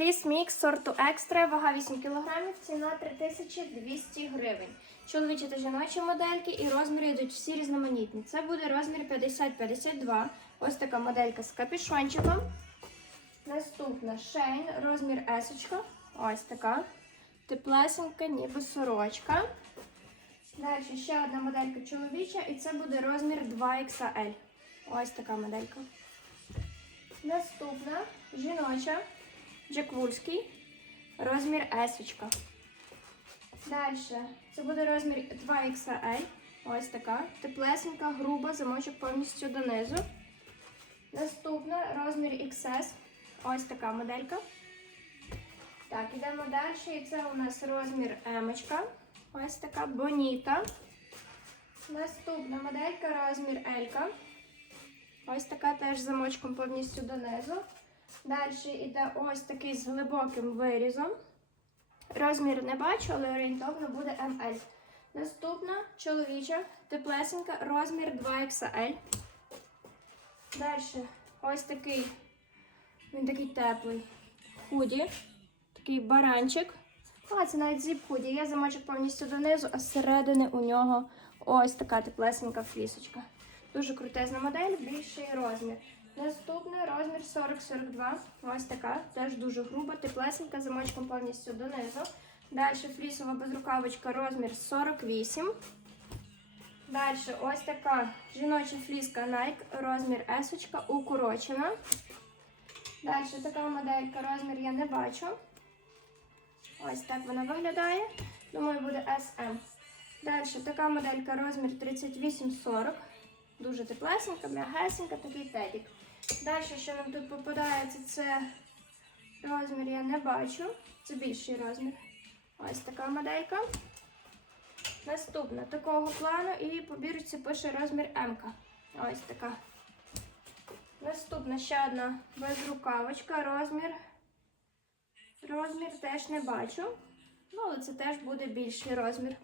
Фліс мікс сорту екстра, вага 8 кг, ціна 3200 гривень. Чоловічі та жіночі модельки і розміри йдуть всі різноманітні. Це буде розмір 50-52. Ось така моделька з капюшончиком. Наступна шейн, розмір есочка. Ось така. Теплесенька, ніби сорочка. Далі ще одна моделька чоловіча, і це буде розмір 2XL. Ось така моделька. Наступна жіноча, Джеквульський, розмір есочка. Далі це буде розмір 2XL. Ось така. Теплесенька, груба, замочок повністю донизу. Наступна розмір XS. Ось така моделька. Так, ідемо далі. І це у нас розмір емочка. Ось така боніта. Наступна моделька розмір Елька. Ось така теж замочком повністю донизу. Далі йде ось такий з глибоким вирізом. Розмір не бачу, але орієнтовно буде ML. Наступна чоловіча, теплесенька, розмір 2XL. Далі ось такий, він такий теплий худі, такий баранчик. А, це навіть зіп худі. Є замочок повністю донизу, а зсередини у нього ось така теплесенька флісочка. Дуже крутезна модель, більший розмір. Наступний розмір 40-42. Ось така, теж дуже груба, теплесенька, замочком повністю донизу. Далі флісова безрукавочка, розмір 48. Далі ось така жіноча фліска Nike, розмір S, укорочена. Далі така моделька, розмір я не бачу. Ось так вона виглядає. Думаю, буде SM. Далі така моделька, розмір 38-40. Дуже теплесенька, м'ягесенька, такий тедік. Далі, що нам тут попадається, це розмір я не бачу. Це більший розмір. Ось така моделька. Наступна такого плану і по бірочці пише розмір М. Ось така. Наступна ще одна безрукавочка, розмір. Розмір теж не бачу. Ну, але це теж буде більший розмір.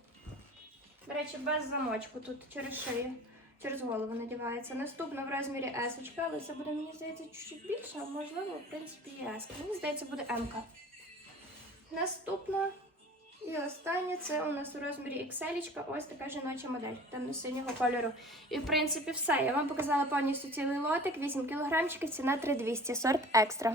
До речі, без замочку тут через шию, через голову надівається. Наступна в розмірі S, але це буде, мені здається, чуть більше, а можливо, в принципі, і S. Мені здається, буде М. Наступна і остання це у нас у розмірі XL, ось така жіноча модель темно-синього кольору. І в принципі все. Я вам показала повністю цілий лотик, 8 кг, ціна 3200, сорт екстра.